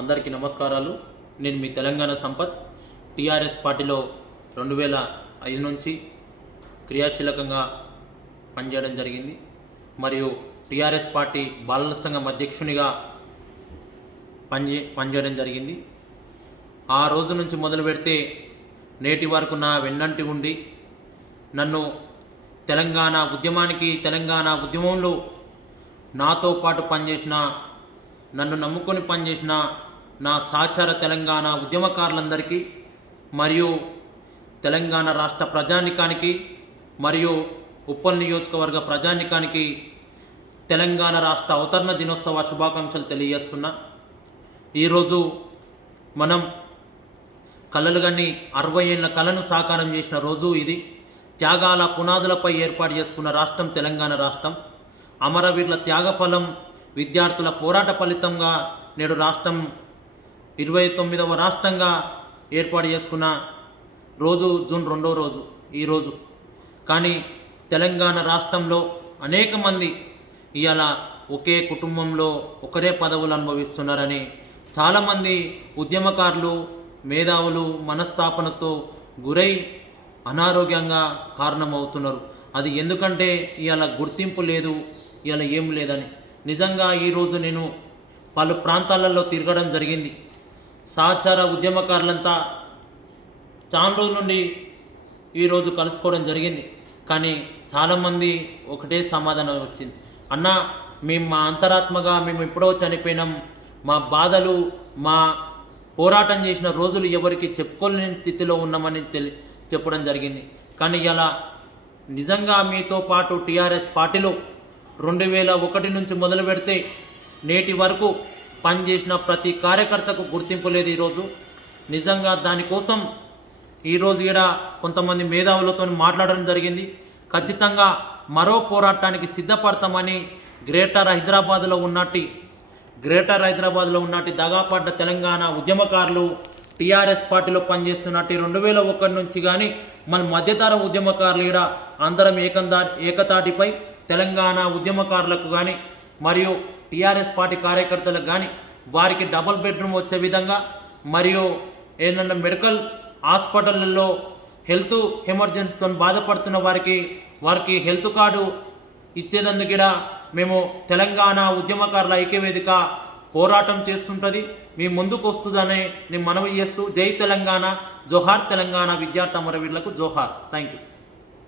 అందరికీ నమస్కారాలు. నేను మీ తెలంగాణ సంపత్. టీఆర్ఎస్ పార్టీలో రెండు వేల ఐదు నుంచి క్రియాశీలకంగా పనిచేయడం జరిగింది. మరియు టీఆర్ఎస్ పార్టీ బాలల సంఘం అధ్యక్షునిగా పనిచే పనిచేయడం జరిగింది. ఆ రోజు నుంచి మొదలు పెడితే నేటి వరకు నా వెన్నంటి ఉండి నన్ను తెలంగాణ ఉద్యమానికి తెలంగాణ ఉద్యమంలో నాతో పాటు పనిచేసిన నన్ను నమ్ముకొని పనిచేసిన నా సాచార తెలంగాణ ఉద్యమకారులందరికీ మరియు తెలంగాణ రాష్ట్ర ప్రజానికానికి మరియు ఉప్పల్ నియోజకవర్గ ప్రజానికానికి తెలంగాణ రాష్ట్ర అవతరణ దినోత్సవ శుభాకాంక్షలు తెలియజేస్తున్నా. ఈరోజు మనం కళలు గని అరవై ఏళ్ళ కళను సాకారం చేసిన రోజు ఇది. త్యాగాల పునాదులపై ఏర్పాటు చేసుకున్న రాష్ట్రం తెలంగాణ రాష్ట్రం. అమరవీరుల త్యాగఫలం విద్యార్థుల పోరాట ఫలితంగా నేడు రాష్ట్రం ఇరవై తొమ్మిదవ రాష్ట్రంగా ఏర్పాటు చేసుకున్న రోజు జూన్ రెండవ రోజు ఈరోజు కానీ తెలంగాణ రాష్ట్రంలో అనేక మంది ఇవాళ ఒకే కుటుంబంలో ఒకరే పదవులు అనుభవిస్తున్నారని చాలామంది ఉద్యమకారులు మేధావులు మనస్తాపనతో గురై అనారోగ్యంగా కారణమవుతున్నారు. అది ఎందుకంటే ఇవాళ గుర్తింపు లేదు ఇవాళ ఏం లేదని. నిజంగా ఈరోజు నేను పలు ప్రాంతాలలో తిరగడం జరిగింది. సహచార ఉద్యమకారులంతా చాలా రోజుల నుండి ఈరోజు కలుసుకోవడం జరిగింది. కానీ చాలామంది ఒకటే సమాధానం వచ్చింది. అన్న మేము మా అంతరాత్మగా మేము ఎప్పుడో చనిపోయినాం. మా బాధలు మా పోరాటం చేసిన రోజులు ఎవరికి చెప్పుకోలేని స్థితిలో ఉన్నామని తెలి చెప్పడం జరిగింది. కానీ ఇలా నిజంగా మీతో పాటు టీఆర్ఎస్ పార్టీలో రెండు వేల ఒకటి నుంచి మొదలు పెడితే నేటి వరకు పనిచేసిన ప్రతి కార్యకర్తకు గుర్తింపు లేదు ఈరోజు. నిజంగా దానికోసం ఈరోజు ఇక్కడ కొంతమంది మేధావులతో మాట్లాడడం జరిగింది. ఖచ్చితంగా మరో పోరాటానికి సిద్ధపడతామని గ్రేటర్ హైదరాబాద్లో ఉన్నటి గ్రేటర్ హైదరాబాద్లో ఉన్నటి దగాపడ్డ తెలంగాణ ఉద్యమకారులు టీఆర్ఎస్ పార్టీలో పనిచేస్తున్నట్టు రెండు వేల ఒకటి నుంచి కానీ మన మధ్యతర ఉద్యమకారులు ఇక్కడ అందరం ఏకందా ఏకతాటిపై తెలంగాణ ఉద్యమకారులకు కానీ మరియు టీఆర్ఎస్ పార్టీ కార్యకర్తలకు కానీ వారికి డబుల్ బెడ్రూమ్ వచ్చే విధంగా మరియు ఏంటంటే మెడికల్ హాస్పిటళ్ళల్లో హెల్త్ ఎమర్జెన్సీతో బాధపడుతున్న వారికి వారికి హెల్త్ కార్డు ఇచ్చేదందుకు కూడా మేము తెలంగాణ ఉద్యమకారుల ఐక్యవేదిక పోరాటం చేస్తుంటుంది. మీ ముందుకు వస్తుందని నేను మనవి చేస్తూ జై తెలంగాణ జోహార్ తెలంగాణ విద్యార్థి అమరవీరులకు జోహార్. Thank you